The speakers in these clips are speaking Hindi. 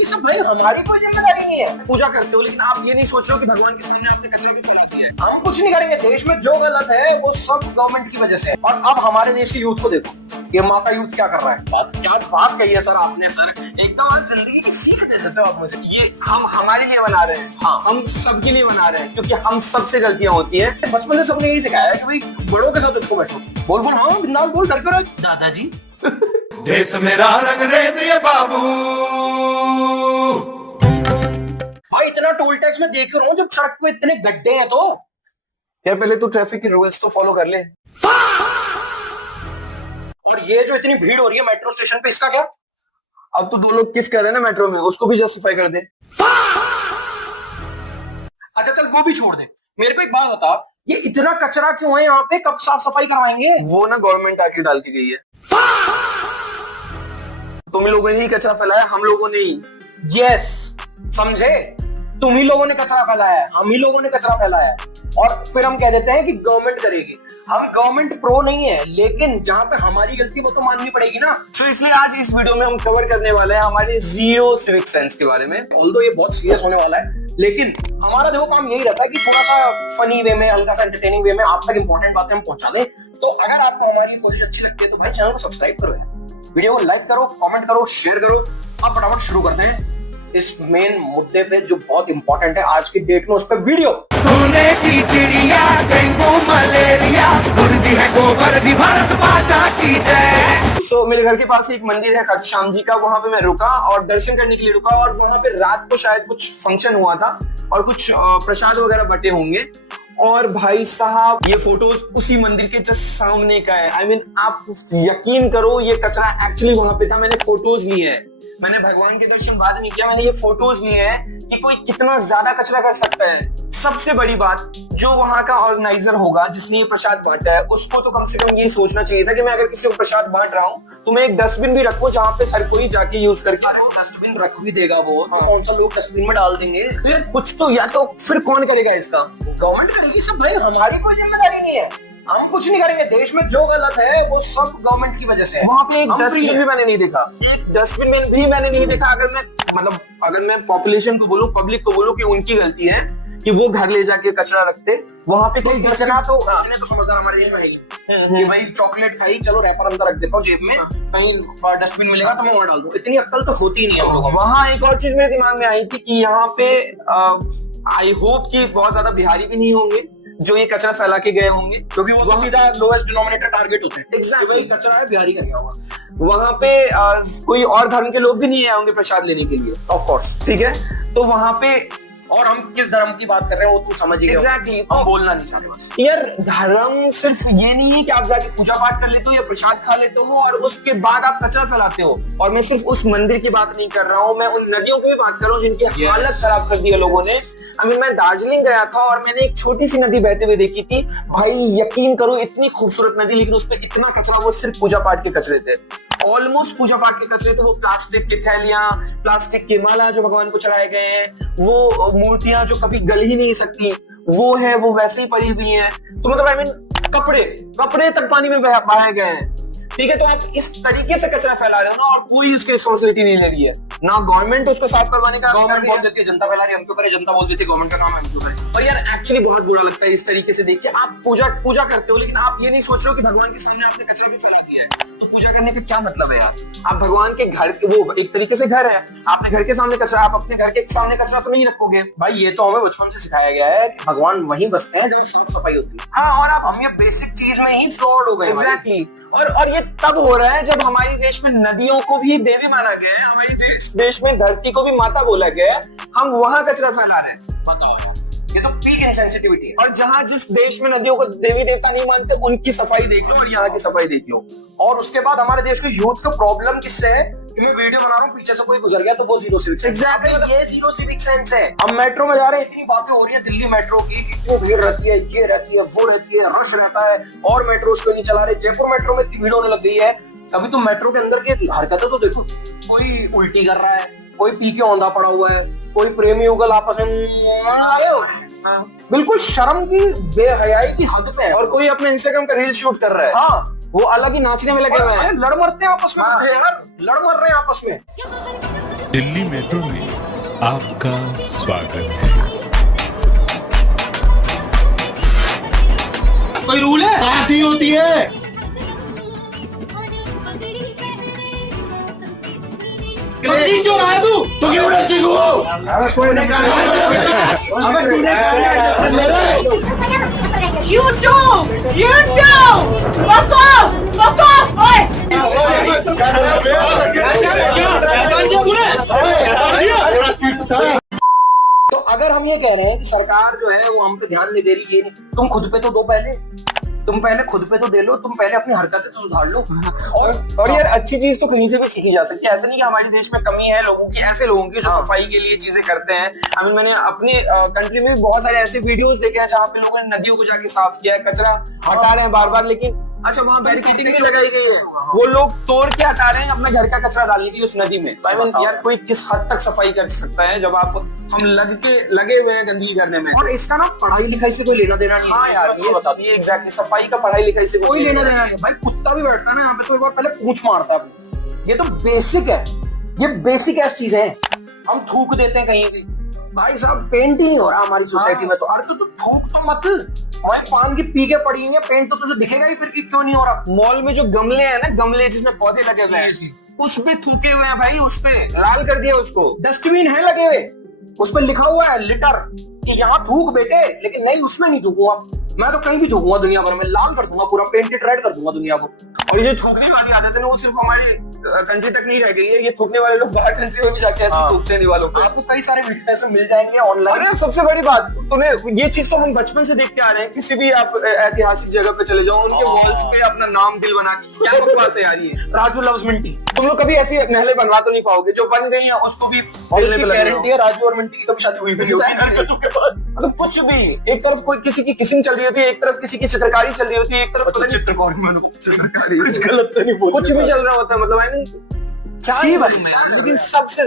ये सब भाई हमारी कोई जिम्मेदारी नहीं है। पूजा करते हो लेकिन आप ये नहीं सोच रहे हो कि भगवान के सामने आपने कचरा भी फैला दिया है। हम कुछ नहीं करेंगे, देश में जो गलत है वो सब गवर्नमेंट की वजह से है। और अब हमारे देश के यूथ को देखो, ये माता यूथ क्या कर रहा है। क्या बात कही है सर आपने, सर एकदम जिंदगी की सीख दे देते हो आप मुझे। ये हम हमारे लिए बना रहे हैं, हाँ हम सबके लिए बना रहे हैं, क्योंकि हम सबसे गलतियां होती है। बचपन से सबने यही सिखाया है कि भाई बड़ों के साथ उठो बैठो, बोल बोल हाँ बिंदास बोल, डर क्यों रहे दादाजी। देश मेरा रंगरेज ये बाबू। भाई इतना टोल टैक्स में देख रहा हूँ, जब सड़क पे इतने गड्ढे हैं तो यार पहले तू ट्रैफिक के रूल्स तो फॉलो कर ले। और ये जो इतनी भीड़ हो रही है मेट्रो स्टेशन पे, इसका क्या? अब तो दो लोग किस कर रहे हैं ना मेट्रो में, उसको भी जस्टिफाई कर दे। अच्छा चल वो भी छोड़ दे, मेरे को एक बात बता, ये इतना कचरा क्यों है यहाँ पे, कब साफ सफाई करवाएंगे? वो ना गवर्नमेंट आके डाल के गई है। तुम लोगों ने ही कचरा फैलाया, हम लोगों ने ही। यस समझे, तुम ही लोगों ने कचरा फैलाया है, हम ही लोगों ने कचरा फैलाया है। और फिर हम कह देते हैं कि गवर्नमेंट करेगी। हम गवर्नमेंट प्रो नहीं है, लेकिन जहां पे हमारी गलती वो तो माननी पड़ेगी ना। तो इसलिए आज इस वीडियो में हम कवर करने वाले हैं हमारे जीरो सिविक सेंस के बारे में। ऑल्दो ये बहुत सीरियस होने वाला है, लेकिन हमारा देखो काम यही रहता है कि थोड़ा सा फनी वे में, हल्का सा एंटरटेनिंग वे में आप तक इंपॉर्टेंट बातें हम पहुंचा दें। तो अगर आपको हमारी कोशिश अच्छी लगती है तो भाई चैनल को सब्सक्राइब करो, वीडियो को लाइक करो, कमेंट करो, शेयर करो। अब फटाफट शुरू करते हैं इस मेन मुद्दे पे जो बहुत इंपॉर्टेंट है आज की डेट में, उस पर वीडियो। सोने की चिड़िया, डेंगू मलेरिया, गुर्दी है गोबर भी, भारत माता की जय। तो मेरे घर के पास एक मंदिर है खाटूश्याम जी का, वहां पे मैं रुका और दर्शन करने के लिए रुका। और वहां पे रात को शायद कुछ फंक्शन हुआ था और कुछ प्रसाद वगैरह बटे होंगे। और भाई साहब ये फोटोज उसी मंदिर के जस्ट सामने का है। आई मीन आप यकीन करो ये कचरा एक्चुअली वहां पे था। मैंने फोटोज लिए हैं, मैंने भगवान के दर्शन बाद में किया, मैंने ये फोटोज लिए हैं कि कोई कितना ज्यादा कचरा कर सकता है। सबसे बड़ी बात, जो वहां का ऑर्गेनाइजर होगा जिसने ये प्रसाद बांटा है, उसको तो कम से कम ये सोचना चाहिए था कि मैं अगर किसी को प्रसाद बांट रहा हूँ तो मैं एक डस्टबिन भी रखूं जहाँ पे हर कोई जाके यूज करके। डस्टबिन रख भी देगा वो, हाँ। कौन सा लोग डस्टबिन में डाल देंगे? तो यार कुछ तो, या तो फिर कौन करेगा इसका? गवर्नमेंट करेगी सब भाई, हमारी कोई जिम्मेदारी नहीं है। हम कुछ नहीं करेंगे, देश में जो गलत है वो सब गवर्नमेंट की वजह से है। वहां पे एक डस्टबिन भी मैंने नहीं देखा, एक डस्टबिन में भी मैंने नहीं देखा। अगर मैं पॉपुलेशन को बोलूं, पब्लिक को बोलूं कि उनकी गलती है कि वो घर ले जाके कचरा रखते, वहां पे कोई कचरा तो मैंने तो समझदार हमारे देश में है कि भाई चॉकलेट खाई, चलो रैपर अंदर रख देता हूँ जेब में, कहीं डस्टबिन मिलेगा तो मैं वहां डाल दूं। इतनी अक्ल तो होती नहीं है हम लोगों को। वहां एक और चीज मेरे दिमाग में आई थी कि यहाँ पे आई होप कि बहुत ज्यादा बिहारी भी नहीं होंगे जो ये कचरा फैला के गए होंगे, क्योंकि वो तो सीधा लोएस्ट डिनोमिनेटर टारगेट होते हैं। Exactly. भाई कचरा है, बिहारी का क्या होगा। वहां पे कोई और धर्म के लोग भी नहीं आए होंगे प्रसाद लेने के लिए, ऑफ कोर्स, ठीक है। तो वहां पे, और हम किस धर्म की बात कर रहे हैं वो तुम समझ ही गए। Exactly. हम बोलना नहीं चाहते बस। यार धर्म सिर्फ ये नहीं है कि आप जाके पूजा पाठ कर लेते हो या प्रसाद खा लेते हो और उसके बाद आप कचरा फैलाते हो। और मैं सिर्फ उस मंदिर की बात नहीं कर रहा हूँ, मैं उन नदियों की भी बात कर रहा हूँ जिनकी हालत खराब कर दी है लोगों ने। मैं दार्जिलिंग गया था और मैंने एक छोटी सी नदी बहते हुए देखी थी। भाई यकीन करो इतनी खूबसूरत नदी, लेकिन उस पर इतना कचरा, वो सिर्फ पूजा पाठ के कचरे थे। ऑलमोस्ट पूजा पाठ के कचरे थे। वो प्लास्टिक की थैलियां, प्लास्टिक की माला जो भगवान को चढ़ाए गए हैं, वो मूर्तियां जो कभी गल ही नहीं सकती, वो है, वो वैसे ही पड़ी हुई हैं। तो मतलब कपड़े तक पानी में बहाए गए हैं, ठीक है। तो आप इस तरीके से कचरा फैला रहे हो ना, और कोई उसकी रिस्पॉन्सिबिलिटी नहीं ले रही है ना। गवर्नमेंट उसको साफ करवाने का, गवर्नमेंट बोल देती है जनता फैला रही है, हम क्यों करें? जनता बोल देती है गवर्नमेंट का काम है, हम क्यों करें? और यार एक्चुअली बहुत बुरा लगता है इस तरीके से देख के। आप पूजा करते हो लेकिन आप ये नहीं सोच रहे हो कि भगवान के सामने आपने कचरा भी फैला दिया है। तो पूजा करने का क्या मतलब है यार? आप भगवान के घर, वो एक तरीके से घर है, आपने घर के सामने कचरा, आप अपने घर के सामने कचरा तो नहीं रखोगे भाई। ये तो हमें बचपन से सिखाया गया है कि भगवान वहीं बसते हैं जहाँ साफ सफाई होती है। हाँ, और आप हम ये बेसिक चीज में ही फ्रॉड हो गए। एग्जैक्टली। और ये तब हो रहा है जब हमारे देश में नदियों को भी देवी माना गया है, हमारे देश में धरती को भी माता बोला गया है, हम वहां कचरा फैला रहे हैं। बताओ, ये तो पीक इनसेंसिटिविटी है। और जहां जिस देश में नदियों को देवी देवता नहीं मानते, उनकी सफाई देख लो और यहाँ की सफाई देख लो। और उसके बाद हमारे देश में यूथ का प्रॉब्लम किससे है कि मैं वीडियो बना रहा हूँ, पीछे से कोई गुजर गया तो वो जीरो सिविक सेंस। एग्जैक्टली, ये जीरो सिविक सेंस है। हम मेट्रो में जा रहे हैं, इतनी बातें हो रही है दिल्ली मेट्रो की, इतनी भीड़ रहती है, ये रहती है, वो रहती है, रश रहता है, और मेट्रो उसको नहीं चला रहे। जयपुर मेट्रो में इतनी भीड़ होने लग गई है, अभी तो मेट्रो के अंदर की हरकतें तो देखो, कोई उल्टी कर रहा है, कोई पी के औंधा पड़ा हुआ है, कोई प्रेमी युगल आपस में बिल्कुल शर्म की, बेहयाई की हद पे है। और कोई अपने इंस्टाग्राम का रील शूट कर रहा है, हाँ वो अलग ही नाचने में लगे हुए हैं। लड़ मरते हैं आपस में, लड़ मर रहे हैं आपस में। दिल्ली मेट्रो में आपका स्वागत है। कोई रूल है? साथ ही होती है। क्यों क्यों आया तू? तो क्यों ना चिकू? अबे तूने You do! You do! Fuck off! Fuck off! Oi! तो अगर हम ये कह रहे हैं कि सरकार जो है वो हम पे ध्यान नहीं दे रही है, तुम खुद पे तो दो पहले, तुम पहले खुद पे तो दे लो, तुम पहले अपनी हरकतें तो सुधार लो। और यार अच्छी चीज तो कहीं से भी सीखी जा सकती है। ऐसा नहीं कि हमारे देश में कमी है लोगों की, ऐसे लोगों की जो सफाई के लिए चीजें करते हैं। आई मीन मैंने अपनी कंट्री में बहुत सारे ऐसे वीडियोस देखे हैं जहाँ पे लोगों ने नदियों को जाके साफ किया है, कचरा हटा रहे हैं बार बार, लेकिन अच्छा वहाँ बैरिकेडिंग भी लगाई गई है, वो लोग तोड़ के हटा रहे हैं अपने घर का कचरा डालने के लिए उस नदी में। तो आई मीन यार कोई किस हद तक सफाई कर सकता है जब आप हम लगे हुए हैं गंदगी करने में। और इसका ना पढ़ाई लिखाई से कोई लेना देना नहीं। हाँ यार ये एग्जैक्टली सफाई का पढ़ाई लिखाई से कोई लेना देना नहीं। भाई कुत्ता भी बैठता है ना यहाँ पे तो एक बार पहले पूंछ मारता है। ये तो बेसिक है, ये बेसिक ऐसी चीज है। हम थूक देते हैं कहीं भी, भाई साहब पेंट ही नहीं हो रहा हमारी सोसाइटी में। तो अरे तो थूक तो मत, और पान की पी के पड़ी हुई है, पेंट तो तुझे दिखेगा ही फिर कि क्यों नहीं हो रहा। मॉल में जो गमले हैं ना, गमले जिसमें पौधे लगे हुए हैं, उस पे थूके हुए हैं भाई, उस पे लाल कर दिया उसको। डस्टबिन है लगे हुए, उस पर लिखा हुआ है लिटर कि यहाँ थूक बेटे, लेकिन नहीं उसमें नहीं थूकूंगा मैं, तो कहीं भी थूकूंगा दुनिया भर में, लाल कर दूंगा पूरा, पेंटेड रेड कर दूंगा दुनिया को। और ये थूकने वाली आदत है ना, वो सिर्फ हमारी कंट्री तक नहीं रह गई है, ये थूकने वाले लोग बाहर कंट्री में भी जाके ऐसे थूकने वालों को आपको कई सारे वीडियो मिल जाएंगे ऑनलाइन। अरे सबसे बड़ी बात, तुम्हें ये चीज तो हम बचपन से देखते आ रहे हैं, किसी भी आप ऐतिहासिक जगह पे चले जाओ, उनके वॉल्स पे अपना नाम दिल बना के, क्या बकवास है यार ये। राजू लव्स मिंटी, तुम लोग कभी ऐसी नहलें बनवा तो नहीं पाओगे, जो बन गई हैं उसको भी गारंटी है राजू और मिंटी की कभी शादी हुई नहीं होगी। मतलब कुछ भी, एक तरफ कोई किसी की किसिंग चल रही होती है, एक तरफ किसी की चित्रकारी चल रही होती है, एक तरफ चित्रकारी कुछ गलत तो नहीं बोल, कुछ भी चल रहा होता है। मतलब आई मीन लेकिन सबसे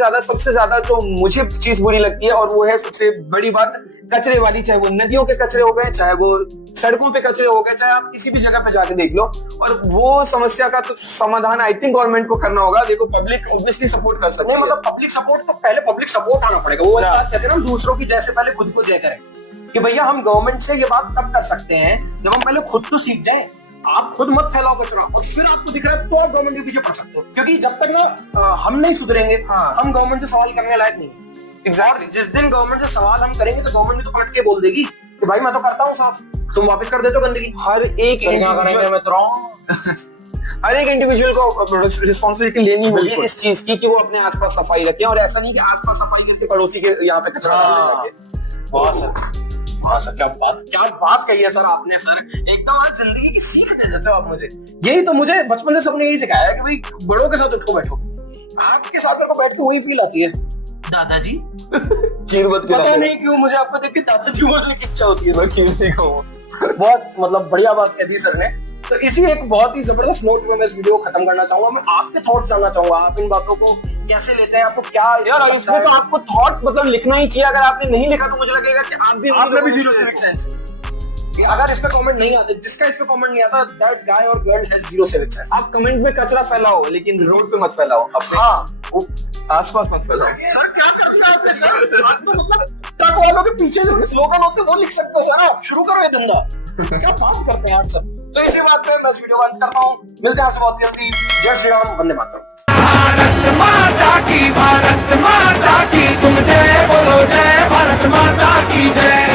ज्यादा तो मुझे चीज बुरी लगती है, और वो है सबसे बड़ी बात कचरे वाली। चाहे वो नदियों के कचरे हो गए, चाहे वो सड़कों पे कचरे हो गए, चाहे आप किसी भी जगह पे जाके देख लो। और वो समस्या का तो समाधान आई थिंक गवर्नमेंट को करना होगा। देखो पब्लिक ऑब्वियसली सपोर्ट कर सकती है, मतलब पब्लिक सपोर्ट तो पहले पब्लिक सपोर्ट आना पड़ेगा। वो बात कहते हैं ना, दूसरों की जैसे पहले खुद को जय करें, कि भैया हम गवर्नमेंट से ये बात तब कर सकते हैं जब हम पहले खुद तो सीख जाएं। आप खुद मत फैलाओ कचरा, और फिर आपको दिख रहा है तो आप गवर्नमेंट के पीछे पड़ सकते हो, क्योंकि जब तक ना हम नहीं सुधरेंगे, हम गवर्नमेंट से सवाल करने लायक नहीं है। एग्जैक्टली, जिस दिन गवर्नमेंट से सवाल हम करेंगे तो गवर्नमेंट भी तो पलट के बोल देगी कि भाई मैं तो करता हूँ साफ, तुम वापस कर देते हो गंदगी। हर एक इंडिविजुअल को रिस्पॉन्सिबिलिटी लेनी होगी इस चीज की कि वो अपने आसपास सफाई रखें, और ऐसा नहीं कि आसपास सफाई करके पड़ोसी के यहाँ पे कचरा डालने लगे। हाँ सर, क्या बात कही है सर आपने। सर एकदम जिंदगी की सीख दे देते हो आप मुझे। यही तो मुझे बचपन से सबने यही सिखाया है कि भाई बड़ों के साथ उठो बैठो। आपके साथ मेरे को बैठ के वही फील आती है, दादाजी। खीर मत खिलाओ। पता नहीं क्यों मुझे आपको देख के दादाजी बोलने की इच्छा होती है। मैं खीर नहीं खाऊंगा। बहुत मतलब बढ़िया बात कह दी सर ने। तो इसी एक बहुत ही जबरदस्त नोट में मैं इस वीडियो को खत्म करना चाहूंगा। मैं आपके थॉट जानना चाहूंगा, आप इन बातों को कैसे लेते हैं, आपको क्या यार इसमें तो आपको थॉट मतलब लिखना ही चाहिए। अगर आपने नहीं लिखा तो मुझे लगेगा कि आपने भी जीरो सिविक सेंस। अगर इस पे कमेंट नहीं आते, जिसका इस पे कमेंट नहीं आता, दैट गाय और girl has zero civic sense. आप कमेंट में कचरा फैलाओ, लेकिन रोड पे मत फैलाओ, अपने आसपास मत फैलाओ। सर क्या कर दिया आपने सर? आप तो मतलब ट्रक वालों के पीछे जो स्लोगन होते हैं वो लिख सकते हो सर। आप शुरू करो ये धंधा। क्या बात करते हैं आप सब। तो इसी बात पे मैं इस वीडियो को अंत करता हूँ। मिलते हैं आपसे बहुत जल्दी। जय श्री राम, वंदे मातरम। भारत माता की तुम जय बोलो, जय भारत माता की जय।